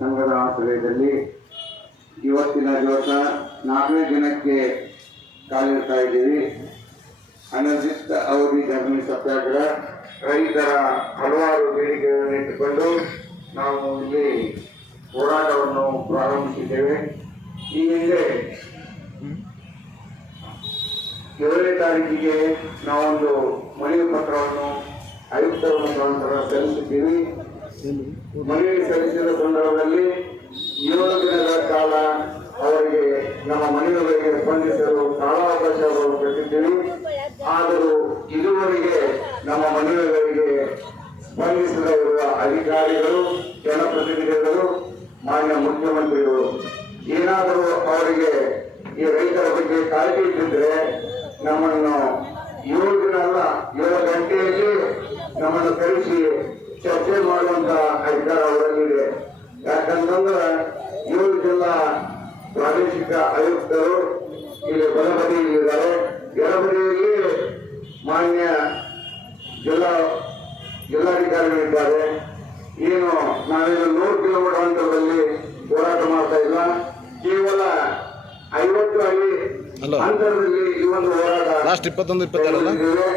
ಸಂಘದ ಆಶ್ರಯದಲ್ಲಿ ಇವತ್ತಿನ ದಿವಸ 4ನೇ ದಿನಕ್ಕೆ ಕಾಲಿಡ್ತಾ ಇದ್ದೀವಿ. ಅನಿರ್ದಿಷ್ಟ ಅವಧಿ ಧರಣಿ ಸತ್ಯಾಗ್ರಹ ರೈತರ ಹಲವಾರು ಬೇಡಿಕೆಗಳನ್ನು ಇಟ್ಟುಕೊಂಡು ನಾವು ಇಲ್ಲಿ ಹೋರಾಟವನ್ನು ಪ್ರಾರಂಭಿಸಿದ್ದೇವೆ. ಈ ಹಿಂದೆ 7ನೇ ತಾರೀಕಿಗೆ ನಾವೊಂದು ಮನವಿ ಪತ್ರವನ್ನು ಆಯುಕ್ತರ ಮುಖಾಂತರ ಸಲ್ಲಿಸಿದ್ದೀವಿ. ಮನವಿ ಸಲ್ಲಿಸಿದ ಸಂದರ್ಭದಲ್ಲಿ 7 ದಿನಗಳ ಕಾಲ ಅವರಿಗೆ ನಮ್ಮ ಮನವಿಗಳಿಗೆ ಸ್ಪಂದಿಸಲು ಕಾಲಾವಕಾಶವನ್ನು ಕೊಟ್ಟಿದ್ದೀವಿ. ಆದರೂ ಇದುವರೆಗೆ ನಮ್ಮ ಮನವಿಗಳಿಗೆ ಸ್ಪಂದಿಸದಿರುವ ಅಧಿಕಾರಿಗಳು, ಜನಪ್ರತಿನಿಧಿಗಳು, ಮಾನ್ಯ ಮುಖ್ಯಮಂತ್ರಿಗಳು ಏನಾದರೂ ಅವರಿಗೆ ಈ ರೈತರ ಬಗ್ಗೆ ಕಾಳಜಿ ಇಟ್ಟಿದ್ರೆ ನಮ್ಮನ್ನು 7 ದಿನ ಅಲ್ಲ 7 ಗಂಟೆಯಲ್ಲಿ ನಮ್ಮನ್ನು ಕರೆಸಿ ಚರ್ಚೆ ಮಾಡುವಂತ ಅಧಿಕಾರ ಅವರಲ್ಲಿದೆ. ಯಾಕಂತಂದ್ರೆ 7 ಜಿಲ್ಲಾ ಪ್ರಾದೇಶಿಕ ಆಯುಕ್ತರು ಇಲ್ಲಿ ಬಲಬದಿಯಲ್ಲಿದ್ದಾರೆ. ಎಡಬದಿಯಲ್ಲಿ ಮಾನ್ಯ ಜಿಲ್ಲಾಧಿಕಾರಿಗಳಿದ್ದಾರೆ. ಏನು ನಾವೇನು 100 ಕಿಲೋಮೀಟರ್ ಅಂತರದಲ್ಲಿ ಹೋರಾಟ ಮಾಡ್ತಾ ಇಲ್ಲ, ಕೇವಲ 50 ಅಡಿ ಅಂತರದಲ್ಲಿ ಈ ಒಂದು ಹೋರಾಟ ಲಾಸ್ಟ್ 21-22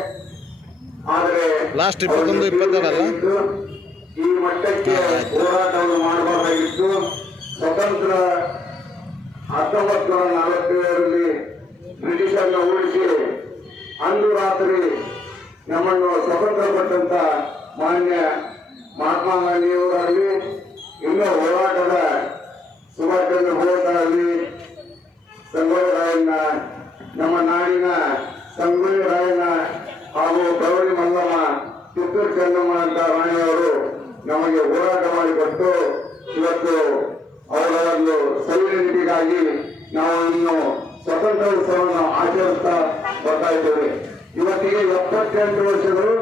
ಆದರೆ ಲಾಸ್ಟ್ 21-22 ಈ ಮಟ್ಟಕ್ಕೆ ಹೋರಾಟವನ್ನು ಮಾಡಬಹುದಾಗಿತ್ತು. ಸ್ವತಂತ್ರ 1947ರಲ್ಲಿ ಬ್ರಿಟಿಷರನ್ನ ಓಡಿಸಿ ಅಂದು ರಾತ್ರಿ ನಮ್ಮನ್ನು ಸ್ವತಂತ್ರ ಪಟ್ಟಂತ ಮಾನ್ಯ ಮಹಾತ್ಮ ಗಾಂಧಿಯವರಾಗಲಿ, ಇನ್ನೂ ಹೋರಾಟದ ಸುಭಾಷ್ ಚಂದ್ರ ಬೋಸ್ ಆಗಲಿ, ಸಂಗೊಳ್ಳಿ ರಾಯಣ್ಣ, ನಮ್ಮ ನಾಡಿನ ಸಂಗೊಳ್ಳಿ ರಾಯಣ್ಣ ಹಾಗೂ ಪ್ರವಳಿ ಮಲ್ಲಮ್ಮ, ಕಿತ್ತೂರು ಚೆನ್ನಮ್ಮ ಅಂತ ರಾಣಿಯವರು ನಮಗೆ ಹೋರಾಟ ಮಾಡಿಕೊಟ್ಟು ಇವತ್ತು ಅವರ ಒಂದು ಸೈನಿಕರಿಗಾಗಿ ನಾವು ಇನ್ನು ಸ್ವತಂತ್ರ ಉತ್ಸವವನ್ನು ಆಚರಿಸ್ತಾ ಬರ್ತಾ ಇದ್ದೇವೆ. ಇವತ್ತಿಗೆ 78 ವರ್ಷಗಳು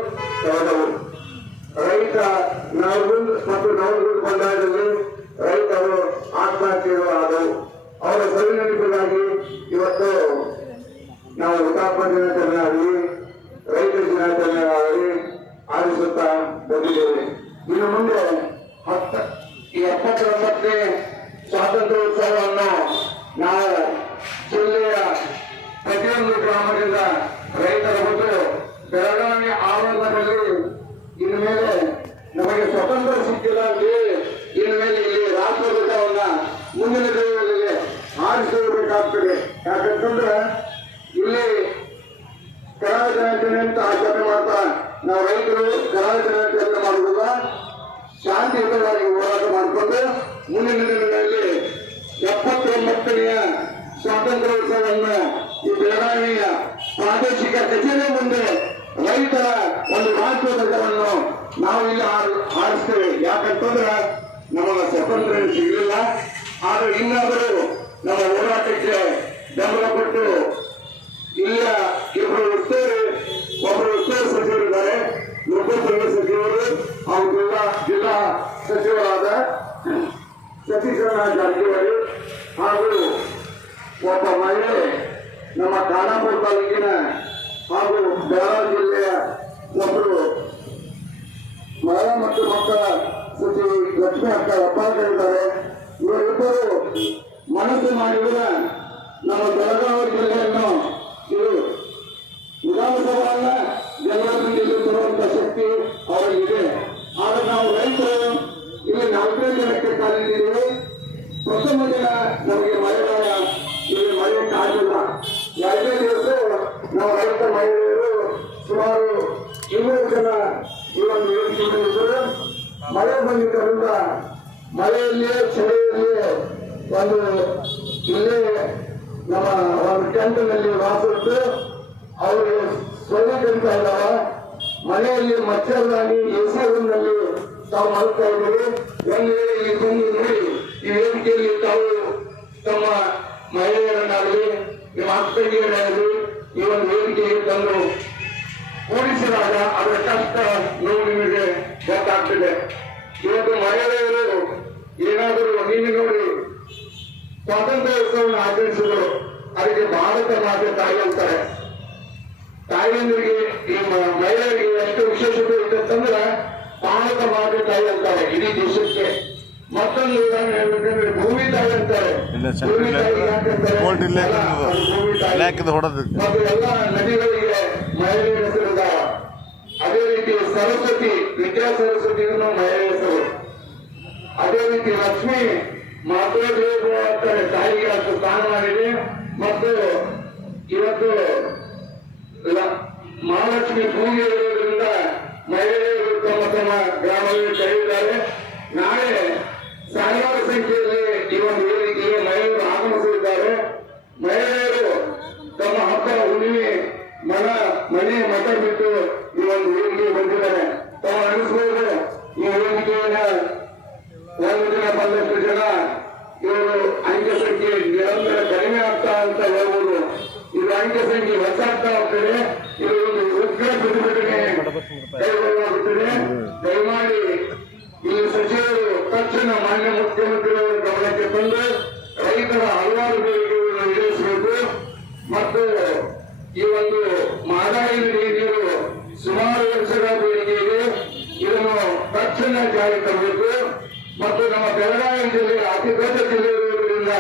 ಕಳೆದವು. ರೈತ ನವಲಗುಂದ ಮತ್ತು ನವಲಗುಂದ ಬಂಡಾಯದಲ್ಲಿ ರೈತರು ಆತ್ಮಹತ್ಯೆಗಳು ಆದವು. ಅವರ ಸವಿನೆನಪಿಗಾಗಿ ಇವತ್ತು ನಾವು ಹುತಾತ್ಮ ದಿನಾಚರಣೆ ಆಗಲಿ, ರೈತ ದಿನಾಚರಣೆ ಆಗಲಿ ಆಚರಿಸುತ್ತಾ ಬಂದಿದ್ದೇವೆ. ಇನ್ನು ಮುಂದೆ 79ನೇ ಸ್ವಾತಂತ್ರ್ಯ ಉತ್ಸವವನ್ನು ನಾವು ಜಿಲ್ಲೆಯ ಪ್ರತಿಯೊಂದು ಗ್ರಾಮದಿಂದ ರೈತರ ಮತ್ತು ಬೆಳಗಾವಿ ಆವರಣದಲ್ಲಿ ಇನ್ನು ಮೇಲೆ ನಮಗೆ ಸ್ವತಂತ್ರ ಸಿಕ್ಕಿಲ್ಲ, ಇನ್ನು ಮೇಲೆ ಇಲ್ಲಿ ರಾಷ್ಟ್ರಧ್ವಜವನ್ನ ಮುಂದಿನ ದಿನಗಳಲ್ಲಿ ಆರಿಸಬೇಕಾಗ್ತದೆ. ಯಾಕಂತಂದ್ರೆ ಇಲ್ಲಿ ಕರಾಳ ದಿನಾಚರಣೆ ಅಂತ ಆಚರಣೆ ಮಾಡ್ತಾ ನಾವು ರೈತರು ಕರಾಳ ದಿನಾಚರಣೆ ಮಾಡುವುದಿಲ್ಲ, ಶಾಂತಿಯುತವಾಗಿ ಹೋರಾಟ ಮಾಡಿಕೊಂಡು ಮುಂದಿನ ದಿನಗಳಲ್ಲಿ 79ನೇ ಸ್ವಾತಂತ್ರ್ಯ ಉತ್ಸವವನ್ನು ಈ ಬೆಳಗಾವಿಯ ಪ್ರಾದೇಶಿಕ ಕಚೇರಿ ಮುಂದೆ ರೈತರ ಒಂದು ರಾಷ್ಟ್ರಧ್ವಜವನ್ನು ನಾವು ಇಲ್ಲಿ ಹಾರಿಸ್ತೇವೆ. ಯಾಕಂತಂದ್ರೆ ನಮಗೆ ಸ್ವಾತಂತ್ರ್ಯ ಸಿಗಲಿಲ್ಲ, ಆದ್ರೆ ಇನ್ನಾದರೂ ನಮ್ಮ ಹೋರಾಟಕ್ಕೆ ಬೆಂಬಲ ಕೊಟ್ಟು ಇಲ್ಲಿಯ ಒಬ್ಬರು ಉಸ್ತುವಾರಿ ಸಚಿವರಿದ್ದಾರೆ, ಲೋಕೋಪಯೋಗಿ ಸಚಿವರು ಹಾಗೂ ಜಿಲ್ಲಾ ಸಚಿವರಾದ ಸತೀಶ್ ಜಾರಕಿಹೊಳಿ ಹಾಗೂ ಒಬ್ಬ ಮಹಿಳೆ ನಮ್ಮ ಖಾನಾಪುರ ತಾಲೂಕಿನ ಹಾಗೂ ಬೆಳಗಾವಿ ಜಿಲ್ಲೆಯ ಒಬ್ಬರು ಮಹಿಳಾ ಮತ್ತು ಮಕ್ಕಳ ಸಚಿವೆ ಲಕ್ಷ್ಮೀ ಅಕ್ಕ ಹೆಬ್ಬಾಳ್ಕರ್. ಇವರಿಬ್ಬರು ಮನಸ್ಸು ಮಾಡಿದರೆ ನಮ್ಮ ಬೆಳಗಾವಿ ಜಿಲ್ಲೆಯನ್ನು ಇದು ವಿಧಾನಸಭೆಯನ್ನ ಜನರಲ್ಲಿ ತರುವಂತ ಶಕ್ತಿ ಅವರಿಗಿದೆ. ಆದ್ರೆ ನಾವು ರೈತರು ಇಲ್ಲಿ 4ನೇ ದಿನಕ್ಕೆ ಕಾಲಿಟ್ಟಿದ್ದೀವಿ. ಪ್ರಥಮ ದಿನ ನಮಗೆ ಇಲ್ಲಿ ಮಳೆ ಕಾದಿಲ್ಲ. 2ನೇ ದಿವಸ ನಾವು ರೈತ ಮಹಿಳೆಯರು ಸುಮಾರು 200 ಜನ ಈ ಒಂದು ವೇದಿಕೆಯಲ್ಲಿ ಮಳೆ ಬಂದಿದ್ದರಿಂದ ಮಳೆಯಲ್ಲಿಯೇ ಚಳಿಯಲ್ಲಿಯೇ ಒಂದು ಇಲ್ಲೇ ನಮ್ಮ ಒಂದು ಟೆಂಟ್ನಲ್ಲಿ ವಾಸಿಟ್ಟು ಅವರು ಸೊಳ್ಳೆ ಕಡಿತಾ ಇದ್ದಾವ. ಮನೆಯಲ್ಲಿ ಮಚ್ಚರ್ದಾಗಿ ಎಸಿ ರೂಮ್ನಲ್ಲಿ ತಾವು ಮಲ್ತಾ ಇದ್ದೀವಿ. ಒಂದು ವೇಳೆ ಇಲ್ಲಿ ಬಂದು ನೋಡಿ ಈ ವೇದಿಕೆಯಲ್ಲಿ ತಾವು ತಮ್ಮ ಮಹಿಳೆಯರನ್ನಾಗಲಿ ನಿಮ್ಮ ಅಕ್ಕಂಗಿಯರಾಗಲಿ ಈ ಒಂದು ವೇದಿಕೆಗೆ ತಂದು ಕೂಡಿಸಿದಾಗ ಅದರ ಕಷ್ಟ ನೋವು ನಿಮಗೆ ಗೊತ್ತಾಗ್ತದೆ. ಇವತ್ತು ಮಹಿಳೆಯರು ಏನಾದರೂ ನೀನು ನೋಡಿ ಸ್ವಾತಂತ್ರ್ಯ ಉತ್ಸವವನ್ನು ಆಚರಿಸಿದರು, ಅದಕ್ಕೆ ಭಾರತ ಮಾತೆ ತಾಯಿ ಅಂತಾರೆ. ತಾಯಿಯಂದ್ರಿಗೆ ಈ ಮಹಿಳೆಯರಿಗೆ ಎಷ್ಟು ವಿಶೇಷತೆ ಇತ್ತಂದ್ರೆ ಭಾರತ ಮಾತೆ ತಾಯಿ ಅಂತಾರೆ ಇಡೀ ದೇಶಕ್ಕೆ. ಮತ್ತೊಂದು ಉದಾಹರಣೆ ಹಾಕ್ತಾರೆ. ಇಲ್ಲ, ಭೂಮಿ ತಾಯಿಗೆ ಹಾಕ್ತಾರೆ. ಕೋರ್ಟ್ ಇಲ್ಲೇ ಅಲ್ಲ, ಅದು ಭೂಮಿ ತಾಯಿ. ಇಲಾಖೆದು ಹೊಡೆದಕ್ಕೆ ಮತ್ತು ಎಲ್ಲ ನದಿಗಳಿಗೆ ಮಹಿಳೆಯ ಹೆಸರಿದ್ದಾವ. ಅದೇ ರೀತಿ ಸರಸ್ವತಿ, ವಿದ್ಯಾ ಸರಸ್ವತಿಯನ್ನು ಮಹಿಳೆಯ ಹೆಸರು. ಅದೇ ರೀತಿ ಲಕ್ಷ್ಮಿ ಮಾತೃದೇವ ತಾಯಿಗೆ ಅಷ್ಟು ಸ್ಥಾನಮಾನಿದೆ. ಮತ್ತು ಇವತ್ತು ಮಹಾಲಕ್ಷ್ಮಿ ಪೂಜೆ ಇರುವುದರಿಂದ ಮಹಿಳೆಯರು ತಮ್ಮ ತಮ್ಮ ಗ್ರಾಮದಲ್ಲಿ ಕರೆಯುತ್ತಾರೆ. ನಾಳೆ ಸಾವಿರಾರು ಸಂಖ್ಯೆಯಲ್ಲಿ ಈ ಒಂದು ವೇದಿಕೆಗೆ ಮಹಿಳೆಯರು ಆಗಮಿಸಲಿದ್ದಾರೆ. ಮಹಿಳೆಯರು ತಮ್ಮ ಹಬ್ಬ ಹುಣ್ಣಿಮೆ ಮನೆ ಮಠ ಬಿಟ್ಟು ಈ ಒಂದು ವೇದಿಕೆಗೆ ಬಂದಿದ್ದಾರೆ. ತಾವು ಅನಿಸಬಹುದು ಈ ವೇದಿಕೆಯನ್ನ ಒಂದು ದಿನ ಬಂದಷ್ಟು ಜನ ಇವರು ಅಂಕೆ ಸಂಖ್ಯೆ ನಿರಂತರ ಕಡಿಮೆ ಆಗ್ತಾ ಅಂತ ಹೇಳ್ಬೋದು. ಇದು ಅಂಕೆ ಸಂಖ್ಯೆ ಹೆಚ್ಚಾಗ್ತಾ ಹೋಗ್ತದೆ. ಇದು ಒಂದು ಉಗ್ರ ಪ್ರತಿಭಟನೆ ಕೈಗೊಳ್ಳಲಾಗುತ್ತದೆ. ದಯಮಾಡಿ ಈ ಸಚಿವರು ತಕ್ಷಣ ಮಾನ್ಯ ಮುಖ್ಯಮಂತ್ರಿಯವರ ಗಮನಕ್ಕೆ ತಂದು ರೈತರ ಹಲವಾರು ಬೇಡಿಕೆಗಳನ್ನು ಈಡೇರಿಸಬೇಕು. ಮತ್ತು ಈ ಒಂದು ಮಹದಾಯಿ ನೀರು ಸುಮಾರು ವರ್ಷಗಳ ಬೇಡಿಕೆ ಇದೆ. ಇದನ್ನು ತಕ್ಷಣ ಜಾರಿ ತರಬೇಕು. ಮತ್ತು ನಮ್ಮ ಬೆಳಗಾವಿ ಜಿಲ್ಲೆ ಅತಿ ದೊಡ್ಡ ಜಿಲ್ಲೆ ಇರುವುದರಿಂದ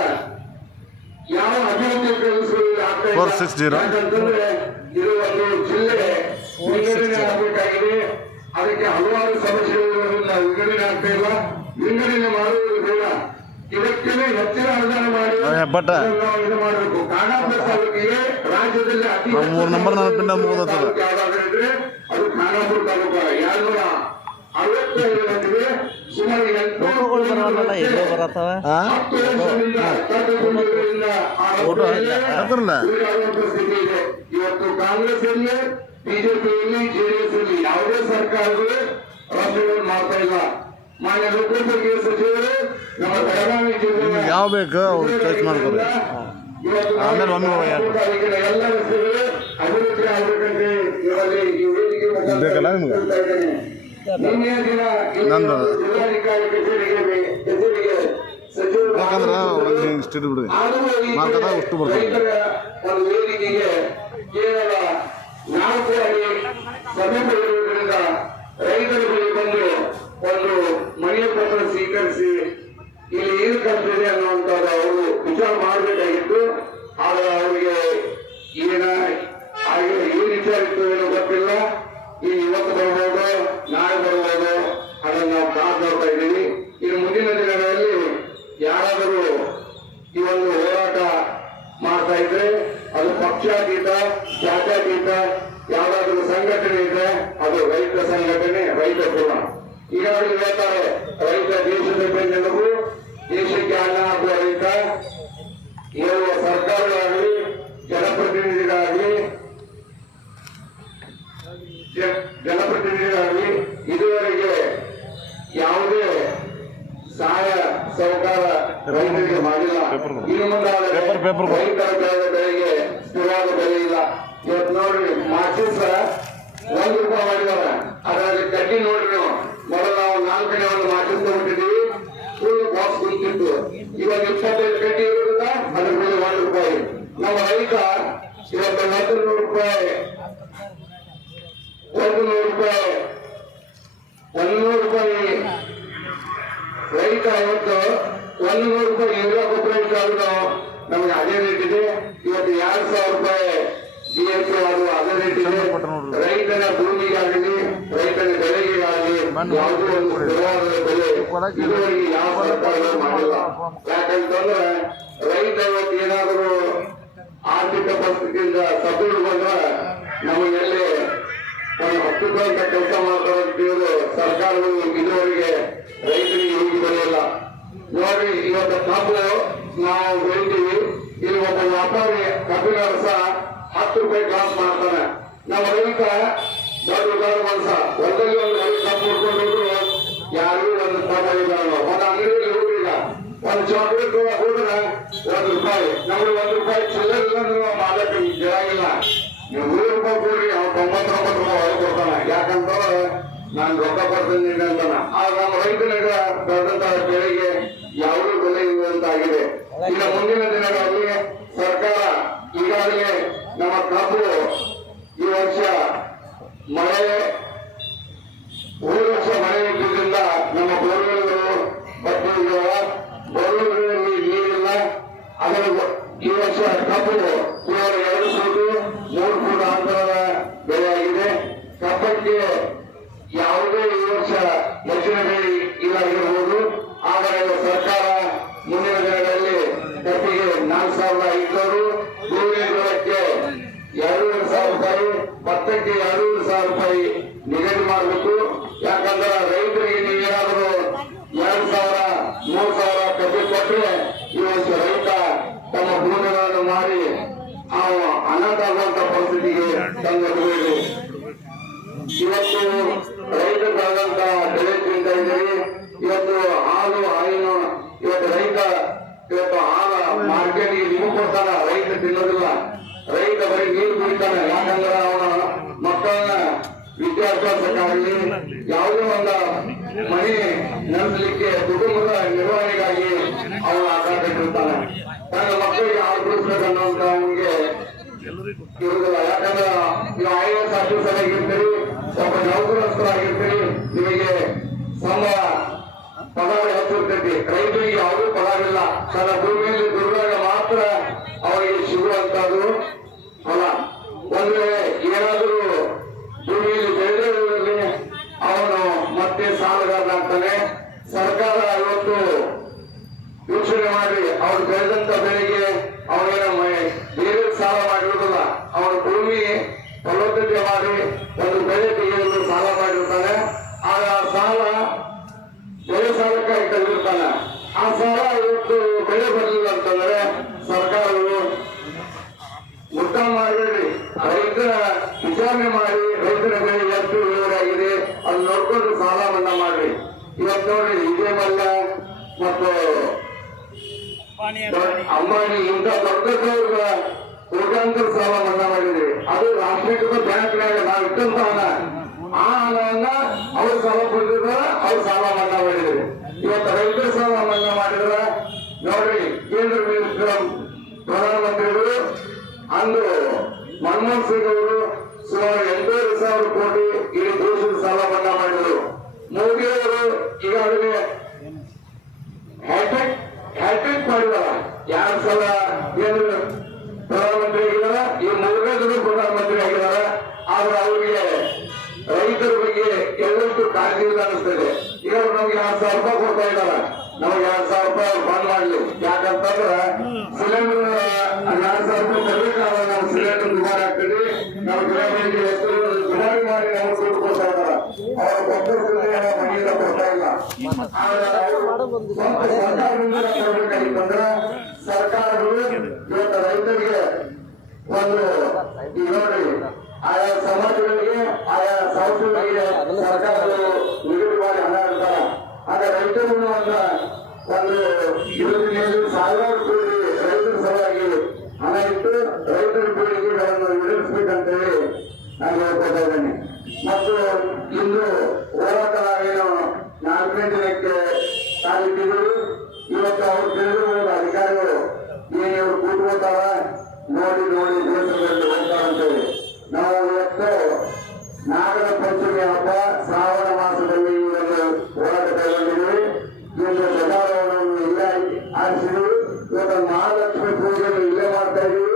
ಯಾವ ಅಭಿವೃದ್ಧಿ ಕೆಲಸಗಳು ಆಗ್ತಾ ಇಲ್ಲ. 460. ಯಾಕಂತಂದ್ರೆ ಇದು ಒಂದು ಜಿಲ್ಲೆ ವಿಂಗಡಣೆ ಆಗಬೇಕಾಗಿದೆ. ಅದಕ್ಕೆ ಹಲವಾರು ಸಮಸ್ಯೆಗಳಿರೋದ್ರಿಂದ ವಿಂಗಡಣೆ ಆಗ್ತಾ ಇಲ್ಲ. ವಿಂಗಡಣೆ ಮಾಡುವುದು ಬೇಡ. ಇದಕ್ಕೆ ಹೆಚ್ಚಿನ ಅನುದಾನ ಮಾಡಿ ಬಟ್ ನಾವು ಇದು ಮಾಡಬೇಕು. ಖಾನಾಪುರ ತಾಲೂಕಿಗೆ ರಾಜ್ಯದಲ್ಲಿ ಅತಿ ಹೆಚ್ಚು 3 ನಂಬರ್ ನನ್ನ ಪಿಂಡ ಮುಗಿದದ. ತಾಲೂಕು ಯಾವ್ದಾದ್ರು ಇದ್ರೆ ಅದು ಖಾನಾಪುರ ತಾಲೂಕು. 265 ಮಂದಿಗೆ ಸುಮಾರು 800 ಕೋಟಿ ರೂಪಾಯಿ 10 ವರ್ಷದಿಂದ ಕಳೆದುಕೊಂಡಿರುವುದರಿಂದ ಆ ಅದರಲ್ಲ ಇರುವಂತಹ ಸ್ಥಿತಿ ಇದೆ. ಇವತ್ತು ಕಾಂಗ್ರೆಸ್ ಅಲ್ಲಿ, ಬಿಜೆಪಿಯಲ್ಲಿ, ಜೆಡಿಎಸ್ ಅಲ್ಲಿ ಯಾವುದೇ ಸರ್ಕಾರಗಳು ರಾಷ್ಟ್ರಗಳನ್ನು ಮಾಡ್ತಾ ಇಲ್ಲ. ಮಾನ್ಯ ಲೋಕೋಪಯೋಗಿ ಸಚಿವರು ನಮ್ಮ ಬೆಳಗಾವಿ ಜಿಲ್ಲೆ ಯಾವ ಬೇಕು ಅವ್ರು ಚಾಯ್ಸ್ ಮಾಡ್ಕೋಬೇಕು. ಆಮೇಲೆ ಒಮ್ಮೆ ಎಲ್ಲ ರಸ್ತೆಗಳು ಅಭಿವೃದ್ಧಿ ಆಗಬೇಕಂತೆ ಇವರಲ್ಲಿ ಈ ವೇದಿಕೆ ಬೇಕಲ್ಲ ನಿಮ್ಗೆ? ನಿನ್ನೆ ದಿನ ನಂದು ಜಿಲ್ಲಾಧಿಕಾರಿ ಕಚೇರಿಗೆ ಸಚಿವರು ಯಾಕಂದ್ರೆ ಒಂದು ಇಷ್ಟಿದ್ದು ಬಿಡಿ ಮಾರ್ಕದ ಅಷ್ಟು ಬರ್ತದೆ. ರೈತರ ಒಂದು ವೇದಿಕೆಗೆ ಕೇವಲ 4 ಅಡಿ ಸಮೀಪ ಇರುವುದರಿಂದ ರೈತರ ಬಳಿ ಬಂದು ಒಂದು ಮನೆಯ ಪತ್ರ ಸ್ವೀಕರಿಸಿ ಇಲ್ಲಿ ಏನು ಕಲ್ತಿದೆ ಅನ್ನುವಂಥದ್ದು ಅವರು ವಿಚಾರ ಮಾಡಬೇಕಾಗಿತ್ತು. ಆದರೆ ಅವರಿಗೆ ಹಾಗೆ ಏನು ವಿಚಾರ ಇತ್ತು ಏನೋ ಗೊತ್ತಿಲ್ಲ. ಈ ಇವತ್ತು ಬರ್ಬೋದು, ನಾಳೆ ಬರ್ಬೋದು, ಅದನ್ನು ನಾವು ಕಾದು ನೋಡ್ತಾ ಇದ್ದೀವಿ. ಇನ್ನು ಮುಂದಿನ ದಿನಗಳಲ್ಲಿ ಯಾರಾದರೂ ಈ ಒಂದು ಹೋರಾಟ ಮಾಡ್ತಾ ಇದ್ರೆ ಅದು ಪಕ್ಷಾತೀತ, ಜಾತ್ಯತೀತ ಯಾವ್ದಾದ್ರು ಸಂಘಟನೆ ಇದೆ ಅದು ರೈತ ಸಂಘಟನೆ, ರೈತ ಕುಲ. ಈಗಾಗಲೇ ಹೇಳ್ತಾರೆ ರೈತ ದೇಶದ ಬೆನ್ನೆಲುಬು, ದೇಶಕ್ಕೆ ಅನ್ನ ಹಾಕುವ ರೈತ. ಇರುವ ಸರ್ಕಾರಗಳಾಗಲಿ ಜನಪ್ರತಿನಿಧಿಗಳಾಗಲಿ ಇದುವರೆಗೆ ಯಾವುದೇ ಸಹಾಯ ಸಹಕಾರ ರೈತರಿಗೆ ಮಾಡಿಲ್ಲ. ಇನ್ನು ಮುಂದಾದರೆ ರೈತರ ಬೆಳೆದ ಬೆಳೆಗೆ ಸ್ಥಿರವಾದ ಬೆಲೆ ಇಲ್ಲ. ಇವತ್ತು ನೋಡ್ರಿ ಮಾಚಿಸ 1 ರೂಪಾಯಿ ಮಾಡಿದಾರೆ. ಅದರಲ್ಲಿ ಕಡ್ಡಿ ನೋಡ್ರಿ ನೀವು. ಮೊದಲು ನಾವು 4 ಕಡೆ ಒಂದು ಮಾಚಿಸ್ ತಗೊಂಡಿದ್ದೀವಿ, ಫುಲ್ ಬಾಕ್ಸ್ ಕುಂತಿತ್ತು. ಇವಾಗ 25 ಕಡ್ಡಿ ಇರೋದ್ರಿಂದ ಅದ್ರ ಬೆಲೆ 1 ರೂಪಾಯಿ. ನಮ್ಮ ರೈತ ಇವತ್ತು 100 ರೂಪಾಯಿ 100 ರೂಪಾಯಿ ರೈತ ಇವತ್ತು 100 ರೂಪಾಯಿ ಯೂರಿಯಾ ಗೊಬ್ಬರ ಇಟ್ಟಾದ್ರು ನಮ್ಗೆ ಅದೇ ರೇಟ್ ಇದೆ. ಇವತ್ತು 2000 ರೂಪಾಯಿ DSP ಅದು ಅದೇ ರೇಟ್ ಇದೆ. ರೈತನ ಭೂಮಿಗಾಗಲಿ ರೈತನ ಬೆಳೆಗಾಗಲಿ ಯಾವುದೋ ಒಂದು ಸ್ಥಿರವಾದ ಬೆಲೆ ಇದುವರೆಗೆ ಯಾವ ಸರ್ಕಾರಗಳು ಮಾಡಿಲ್ಲ. ಯಾಕಂತಂದ್ರೆ ರೈತ ಇವತ್ತು ಏನಾದರೂ ಆರ್ಥಿಕ ಪರಿಸ್ಥಿತಿಯಿಂದ ಸದೃಢಗೊಂಡ್ರೆ ನಮಗೆಲ್ಲಿ ಒಂದು 10 ರೂಪಾಯಿ ಕೆಲಸ ಮಾಡ್ತಾರೆ ಸರ್ಕಾರಗಳು ಇದುವರೆಗೆ ರೈತರಿಗೆ ಹೋಗಿ ಬರೆಯಲ್ಲ. ನೋಡ್ರಿ ಇವತ್ತು ಕಬ್ಬು ನಾವು ಬೆಳಿತೀವಿ, ಇಲ್ಲಿ ಒಬ್ಬ ವ್ಯಾಪಾರಿ ಕಬ್ಬಿನ ರಸ 10 ರೂಪಾಯಿ ಕ್ಲಾಸ್ ಮಾಡ್ತಾನೆ. ನಮ್ಮ ರೈತ ದೊಡ್ಡ ಮನಸ ಒಂದಲ್ಲಿ ಒಂದು ಕಬ್ಬು ಹುಡ್ಕೊಂಡು ಯಾರಿಗೂ ಒಂದು ತಗೊಳ್ಳಿಲ್ಲ. ಒಂದು ಅಂಗಡಿಯಲ್ಲಿ ಹೋಗಿಲ್ಲ, ಒಂದು ಚಾಕ್ಲೇಟ್ ಹೋದ್ರೆ 1 ರೂಪಾಯಿ. ನಮ್ಗೆ 1 ರೂಪಾಯಿ ಚಿಲ್ಲರಿಲ್ಲ ನೀವು ಮಾಲಕ್ಕೆ ಕೇಳಾಗಿಲ್ಲ. ನೀವು 100 ರೂಪಾಯಿ ಕೊಡ್ರಿ, ಅವ್ನು 99 ರೂಪಾಯಿ ಹೊರಗೆ ಕೊಡ್ತಾನೆ. ಯಾಕಂತಂದ್ರೆ ನಾನು ರೊಕ್ಕ ಕೊಡ್ತೀನಿ ಅಂತಾನ. ಆಗ ನಮ್ಮ ರೈತನಿಗೆ ಬೆಳೆದಂತಹ ಬೆಳೆಗೆ ಯಾವುದೂ ಬೆಲೆ ಇರುವಂತಾಗಿದೆ. ಈಗ ಮುಂದಿನ ದಿನಗಳಲ್ಲಿ ಸರ್ಕಾರ ಈಗಾಗಲೇ ನಮ್ಮ ಕಬ್ಬು ಈ ವರ್ಷ ಮಳೆ ಹೋದ ವರ್ಷ ಮಳೆ ಇದ್ದಿದ್ದರಿಂದ ನಮ್ಮ ಬೋರ್ವೆಲ್ಗಳು ಮತ್ತು ಬೋರ್ವೆಲ್ಗಳಲ್ಲಿ ನೀರಿಲ್ಲ. 3,000 ಕಟ್ಟಿ ಕೊಟ್ಟರೆ ಇವತ್ತು ರೈತ ತಮ್ಮ ಭೂಮಿಗಳನ್ನು ಮಾರಿ ಅನಾಥ ಆಗುವಂತ ಪರಿಸ್ಥಿತಿಗೆ ತಂದಿರಬೇಕು. ಇವತ್ತು ರೈತ ಬೆಳೆದಂತ ಬೆಳೆ ತಿಂತಾ ಇದ್ದೀರಿ. ಇವತ್ತು ಹಾಲಿನ ಇವತ್ತು ರೈತ ಇವತ್ತು ಹಾಲು ಮಾರ್ಕೆಟ್ಗೆ ನಿಮಗೆ ಕೊಡ್ತಾನ, ರೈತ ತಿನ್ನೋದಿಲ್ಲ. ರೈತ ಬರೀ ನೀರು ಕುಡಿತಾನೆ. ಯಾಕಂದ್ರೆ ಅವನ ಮಕ್ಕಳನ್ನ ವಿದ್ಯಾಭ್ಯಾಸಕ್ಕಾಗಲಿ ಯಾವುದೇ ಒಂದು ಮನೆ ನಡೆಸಲಿಕ್ಕೆ ಕುಟುಂಬದ ನಿರ್ವಹಣೆಗಾಗಿ ಅವನು ಆಸಕ್ತಿರ್ತಾನೆ. ತನ್ನ ಮಕ್ಕಳಿಗೆ ಹಾಲು ಕುಡಿಸ್ಬೇಕನ್ನುವಂತ ಅವನಿಗೆ ಇರುವುದಿಲ್ಲ. ಯಾಕಂದ್ರೆ ನೀವು IAS ಆಫೀಸರ್ ಆಗಿರ್ತೀರಿ, ಸ್ವಲ್ಪ ನೌಕರಸ್ಥರಾಗಿರ್ತೀರಿ, ನಿಮಗೆ ಸಂಬಳ ಪಗಾರ ಹೆಚ್ಚಿರ್ತೈತಿ. ರೈತರಿಗೆ ಯಾವುದೂ ಪಗಾರಿಲ್ಲ. ತನ್ನ ಭೂಮಿಯಲ್ಲಿ ದುಡಿದಾಗ ಮಾತ್ರ ಅವರಿಗೆ ಸಿಗುವಂತದ್ದು ಹೊಲ. ಒಂದು ಏನಾದರೂ ಭೂಮಿಯಲ್ಲಿ ಬೆಳೆದಿರುವುದರಲ್ಲಿ ಅವನು ಮತ್ತೆ ಸಾಲಗಾರನಾಗ್ತಾನೆ. ಸರ್ಕಾರ ಇವತ್ತು ವೀಕ್ಷಣೆ ಮಾಡಿ ಅವ್ರು ಬೆಳೆದಂತ ಬೆಳೆಗೆ ಅವನೇನ ಬೇರೆ ಸಾಲ ಮಾಡಿರುವುದಿಲ್ಲ. ಅವನ ಭೂಮಿ ಫಲವತ್ತತೆ ಮಾಡಿ ಒಂದು ಬೆಳೆ ತೆಗೆಯಲು ಸಾಲ ಮಾಡಿರ್ತಾನೆ. ಆಗ ಆ ಸಾಲ ಬೆಳೆ ಸಾಲಕ್ಕಾಗಿ ತೆಗೆದಿರ್ತಾನೆ. ಆ ಸಾಲ ಇವತ್ತು ಬೆಳೆ ಬರಲಿಲ್ಲ ಅಂತಂದ್ರೆ ಸರ್ಕಾರವು ಉತ್ತಮ ಮಾಡಬೇಡಿ, ರೈತರ ವಿಚಾರಣೆ ಮಾಡಿ ರೈತರ ಬೆಳೆ ಎಷ್ಟು ಇಳುವರಿಯಾಗಿದೆ ಅದು ನೋಡ್ಕೊಂಡು ಸಾಲ ಮನ್ನಾ ಮಾಡ್ರಿ. ಇವತ್ತು ನೋಡಿ ವಿಜಯ ಮಲ್ಯ ಮತ್ತು ಅಂಬಾನಿ ಇಂಥ ದೊಡ್ಡ ಕೋಟ್ಯಾಂತರ ಸಾಲ ಮನ್ನಾ ಮಾಡಿದ್ರಿ. ಅದು ರಾಷ್ಟ್ರೀಕೃತ ಬ್ಯಾಂಕ್ನಾಗ ನಾವು ಇಟ್ಟಂತ ಹಣ, ಆ ಹಣವನ್ನ ಅವ್ರು ಸಾಲ ಕೊಟ್ಟಿದ್ರ ಅವ್ರು ಸಾಲ ಮನ್ನಾ ಮಾಡಿದ್ರಿ. ಇವತ್ತು ರೈತರ ಸಾಲ ಮನ್ನಾ ಮಾಡಿದ್ರ ನೋಡ್ರಿ, ಕೇಂದ್ರ ಮಿನಿಸ್ಟರ್ ಪ್ರಧಾನಮಂತ್ರಿಗಳು ಅಂದು ಮನಮೋಹನ್ ಸಿಂಗ್ ಅವರು ಸುಮಾರು 8,500 ಕೋಟಿ ಇಡೀ ದೇಶದ ಸಾಲ ಮನ್ನಾ ಮಾಡಿದರು. ಮೋದಿ ಅವರು ಈಗಾಗಲೇ ಹ್ಯಾಟ್ರಿಕ್ ಮಾಡಿದಾರ. 2 ಸಲ ಕೇಂದ್ರ ಪ್ರಧಾನಮಂತ್ರಿ ಆಗಿದಾರ, ಈ 3ನೇ ಸಲ ಪ್ರಧಾನಮಂತ್ರಿ ಆಗಿದಾರ. ಆದ್ರೆ ಅವರಿಗೆ ರೈತರ ಬಗ್ಗೆ ಎಲ್ಲಷ್ಟು ಕಾಳಜಿ ಇಲ್ಲ ಅನಿಸ್ತದೆ. ಈಗ ನಮ್ಗೆ 2,000 ರೂಪಾಯಿ ಕೊಡ್ತಾ ಇದಾರ, ನಮಗೆ 2,000 ರೂಪಾಯಿ ಬಂದ್ ಮಾಡ್ಲಿ. ಯಾಕಂತಂದ್ರ ಸಿಲಿಂಡರ್ 2,000 ರೂಪಾಯಿ ಬರ್ಬೇಕಾದ ನಾವು ಸಿಲಿಂಡರ್ ದುಬಾರಿ ಆಗ್ತದೆ. ನಾವು ಗಿರಾಕಿಗೆ ಎಷ್ಟು ದುಬಾರಿ ಮಾಡಿ ನಮಗೆ ದುಡ್ಡು ಕೊಡ್ತಾ ಇದಾರ. ಅವ್ರು ಕೊಟ್ಟಿರ್ತದೆ ಮನೆಯಿಂದ ಕೊಡ್ತಾ ಇಲ್ಲ. ಸರ್ಕಾರದಿಂದ ಕೊಡ್ಬೇಕಾಗಿತ್ತಂದ್ರ ಸರ್ಕಾರಗಳು ಇವತ್ತು ರೈತರಿಗೆ ಒಂದು ಈಗ ನೋಡಿ ಆಯಾ ಸಮಾಜಗಳಿಗೆ ಆಯಾ ಸಂಸ್ಥೆಗಳಿಗೆ ಸರ್ಕಾರಗಳು ನಿಗದಿ ಮಾಡಿ ಹಣ ಇರ್ತಾರ. ಆಗ ರೈತರು ಒಂದು ಯೋಜನೆಯಲ್ಲಿ 1,000 ಕೋಟಿ ರೈತರ ಸಲುವಾಗಿ ಹಣ ಇಟ್ಟು ರೈತರ ಬೇಡಿಕೆಗಳನ್ನು ಈಡೇರಿಸಬೇಕಂತೇಳಿ ನಾನು ಹೇಳ್ಕೊತಾ ಇದ್ದೇನೆ. ಮತ್ತು ಇಂದು ಹೋರಾಟ ಏನು 4ನೇ ದಿನಕ್ಕೆ ಕಾಲಿಟ್ಟಿದ್ರು. ಇವತ್ತು ಅವ್ರು ತಿಳಿದಿರುವುದು ಅಧಿಕಾರಿಗಳು ಏನು ಇವರು ಕೂತ್ಕೊಳ್ತಾರ ನೋಡಿ ನೋಡಿ ದೇಶದಲ್ಲಿ ಹೋಗ್ತಾರಂತೇಳಿ. ನಾವು ಇವತ್ತು ನಾಗರ ಪಂಚಮಿ ಹಬ್ಬ ಶ್ರಾವಣ ಮಾಸದಲ್ಲಿ ಈ ಒಂದು ಹೋರಾಟ ಕೈಗೊಂಡಿದ್ದೀವಿ. ಇಂದು ಸದಾರವನ್ನು ಇಲ್ಲೇ ಆರಿಸಿದ್ವಿ. ಇವತ್ತು ಮಹಾಲಕ್ಷ್ಮಿ ಪೂಜೆಯನ್ನು ಇಲ್ಲೇ ಮಾಡ್ತಾ ಇದೀವಿ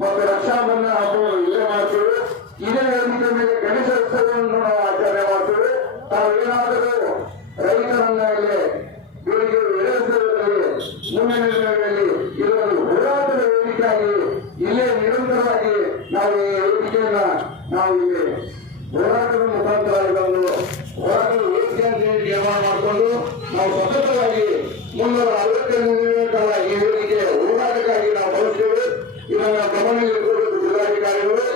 ಮತ್ತು ರಕ್ಷಾಬಂಧನ ಹಬ್ಬವನ್ನು ಇಲ್ಲೇ ಮಾಡ್ತೀವಿ. ಇದೇ ವೇದಿಕೆ ಮೇಲೆ ಗಣೇಶ ಉತ್ಸವವನ್ನು ನಾವು ಆಚರಣೆ ಮಾಡ್ತೀವಿ. ತಾವು ಏನಾದರೂ ರೈತರನ್ನ ಇಲ್ಲಿ ಬೇಡಿಕೆ ಈಡೇರಿಸುವುದರಲ್ಲಿ ಮುಂದಿನ ದಿನಗಳಲ್ಲಿ ಇದೊಂದು ಹೋರಾಟದ ವೇದಿಕೆಯಾಗಿ ಇಲ್ಲೇ ನಿರಂತರವಾಗಿ ನಾವು ಈ ವೇದಿಕೆಯನ್ನ ನಾವು ಇಲ್ಲಿ ಹೋರಾಟದ ಮುಖಾಂತರ ಇದೊಂದು ಹೋರಾಟದ ವೇದಿಕೆಯನ್ನು ನಿರ್ಮಾಣ ಮಾಡಿಕೊಂಡು ನಾವು ಸತತವಾಗಿ ಮುಂದಿನ 45 ದಿನಗಳ ಕಾಲ ಈ ವೇದಿಕೆ ಹೋರಾಟಕ್ಕಾಗಿ ನಾವು ಬಳಸ್ತೇವೆ. ಇದನ್ನ ಗಮನದಲ್ಲಿಟ್ಟುಕೊಂಡು ಜಿಲ್ಲಾಧಿಕಾರಿಗಳು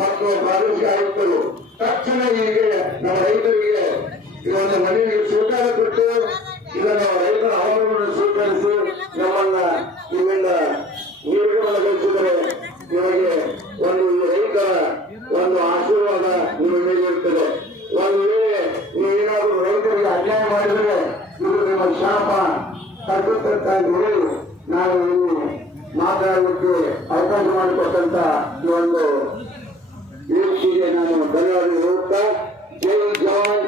ಮತ್ತು ಪ್ರಾದೇಶಿಕ ಆಯುಕ್ತರು ತಕ್ಷಣ ಹೀಗೆ ನಮ್ಮ ರೈತರಿಗೆ ಈ ಒಂದು ಮನೆಗೆ ಸ್ವೀಕಾರ ಕೊಟ್ಟು ಇದನ್ನು ರೈತರ ಅವರನ್ನು ಸ್ವೀಕರಿಸಿ ನಮ್ಮನ್ನ ನಿಮ್ಮಿಂದ ನಿರ್ಗಮನಗೊಳಿಸಿದರೆ ನಿಮಗೆ ಒಂದು ರೈತರ ಒಂದು ಆಶೀರ್ವಾದ ನಿಮ್ಮ ಮೇಲೆ ಇರ್ತದೆ. ಒಂದು ವೇಳೆ ನೀವೇನಾದರೂ ರೈತರಿಗೆ ಅನ್ಯಾಯ ಮಾಡಿದರೆ ಇದು ನಿಮ್ಮ ಶಾಪ ತಗ್ಗುತ್ತ ಹೇಳಿ ನಾನು ಇನ್ನು ಮಾತನಾಡಲಿಕ್ಕೆ ಅವಕಾಶ ಮಾಡಿಕೊಟ್ಟಂತ ಈ ಒಂದು ವೇದಿಕೆಗೆ ನಾನು ಧನ್ಯವಾದ ಹೇಳುತ್ತಾ ಜೈ ಜವಾನ್